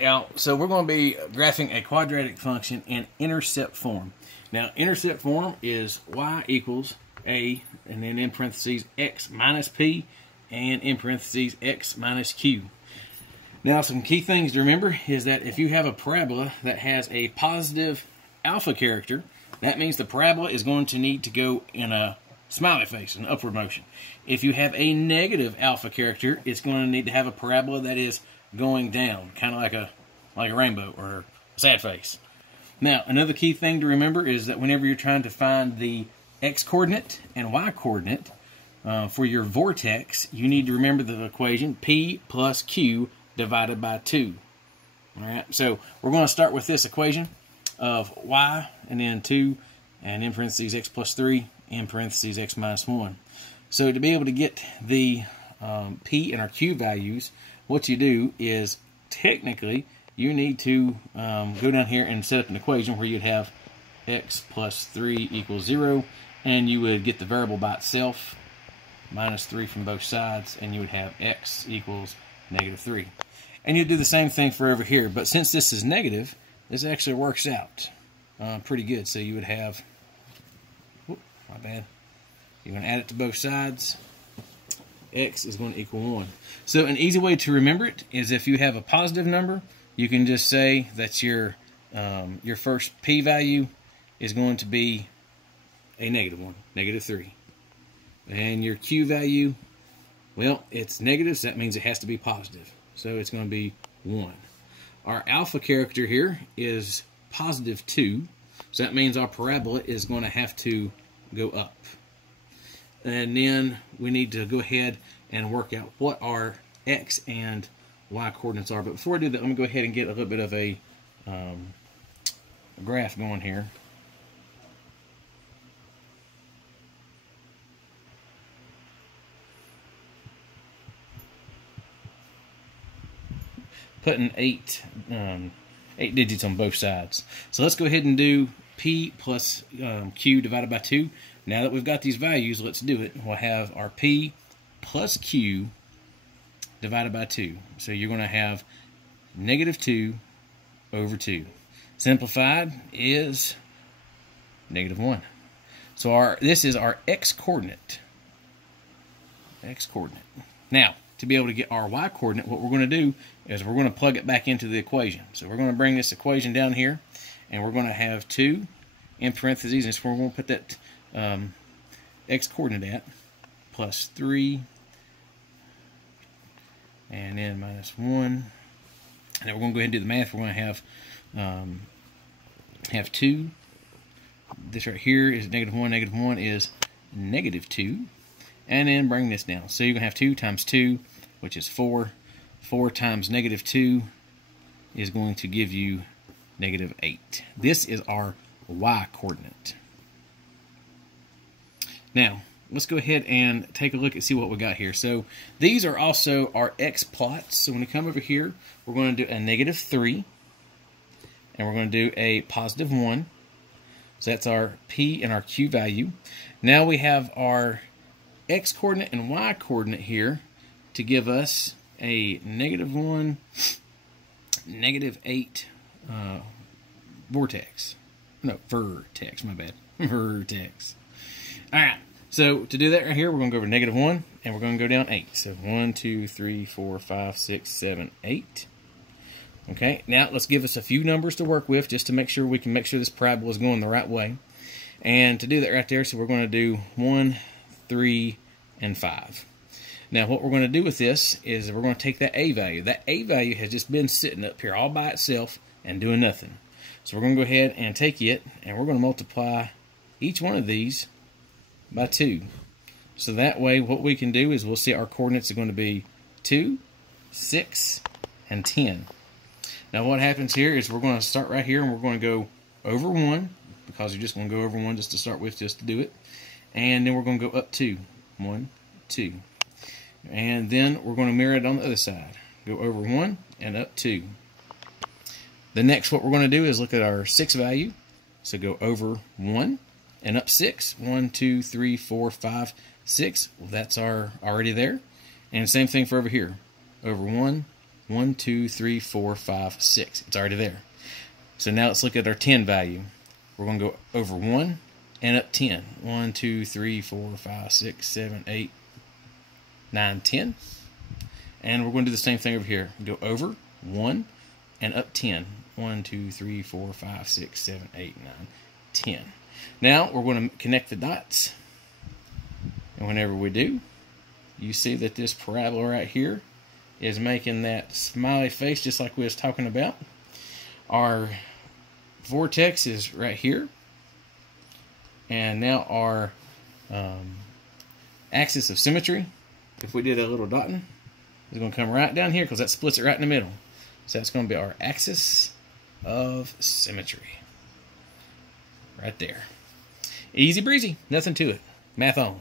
Alright, y'all, so we're going to be graphing a quadratic function in intercept form. Now, intercept form is y equals a, and then in parentheses, x minus p, and in parentheses, x minus q. Now, some key things to remember is that if you have a parabola that has a positive alpha character, that means the parabola is going to need to go in a smiley face, an upward motion. If you have a negative alpha character, it's going to need to have a parabola that is going down, kind of like a rainbow or a sad face. Now, another key thing to remember is that whenever you're trying to find the x-coordinate and y-coordinate for your vortex, you need to remember the equation p plus q divided by 2. All right, so we're going to start with this equation of y and then 2 and in parentheses x plus 3 in parentheses x minus 1. So to be able to get the p and our q values, what you do is technically you need to go down here and set up an equation where you'd have x plus 3 equals 0, and you would get the variable by itself, minus 3 from both sides, and you would have x equals negative 3. And you'd do the same thing for over here, but since this is negative, this actually works out pretty good. So you would have, whoop, my bad, you're going to add it to both sides. X is going to equal 1. So an easy way to remember it is if you have a positive number, you can just say that your first p value is going to be a negative 1, negative 3. And your q value, well, it's negative, so that means it has to be positive. So it's going to be 1. Our alpha character here is positive 2, so that means our parabola is going to have to go up. And then we need to go ahead and work out what our x and y coordinates are. But before I do that, I'm going to go ahead and get a little bit of a graph going here. Putting eight digits on both sides. So let's go ahead and do p plus q divided by 2. Now that we've got these values, let's do it. We'll have our p plus q divided by 2. So you're going to have negative 2 over 2. Simplified is negative 1. So this is our x-coordinate. X-coordinate. Now, to be able to get our y-coordinate, what we're going to do is we're going to plug it back into the equation. So we're going to bring this equation down here, and we're going to have 2 in parentheses, and so we're going to put that x-coordinate at, plus 3, and then minus 1. And then we're going to go ahead and do the math. We're going to have 2. This right here is negative 1. Negative 1 is negative 2. And then bring this down. So you're going to have 2 times 2, which is 4. 4 times negative 2 is going to give you negative 8. This is our y-coordinate. Now, let's go ahead and take a look and see what we got here. So these are also our x-plots. So when we come over here, we're going to do a negative 3, and we're going to do a positive 1. So that's our p and our q value. Now we have our x-coordinate and y-coordinate here to give us a negative 1, negative 8 vortex. No, vertex, my bad. Vertex. Alright, so to do that right here, we're going to go over negative 1, and we're going to go down 8. So 1, 2, 3, 4, 5, 6, 7, 8. Okay, now let's give us a few numbers to work with just to make sure we can make sure this parabola is going the right way. And to do that right there, so we're going to do 1, 3, and 5. Now what we're going to do with this is we're going to take that a value. That a value has just been sitting up here all by itself and doing nothing. So we're going to go ahead and take it, and we're going to multiply each one of these by 2. So that way what we can do is we'll see our coordinates are going to be 2, 6, and 10. Now what happens here is we're going to start right here, and we're going to go over 1, because you're just going to go over 1 just to start with, just to do it. And then we're going to go up 2. 1, 2. And then we're going to mirror it on the other side. Go over 1 and up 2. The next what we're going to do is look at our 6 value. So go over 1 and up 6. 1, 2, 3, 4, 5, 6. Well, that's already there. And same thing for over here. Over 1, 1, 2, 3, 4, 5, 6. It's already there. So now let's look at our 10 value. We're going to go over 1 and up 10. 1, 2, 3, 4, 5, 6, 7, 8, 9, 10. And we're going to do the same thing over here. Go over 1 and up 10. 1, 2, 3, 4, 5, 6, 7, 8, 9, 10. Now we're going to connect the dots. And whenever we do, you see that this parabola right here is making that smiley face just like we was talking about. Our vortex is right here. And now our axis of symmetry, if we did a little dotting, is going to come right down here because that splits it right in the middle. So that's going to be our axis of symmetry. Right there. Easy breezy, nothing to it. Math on.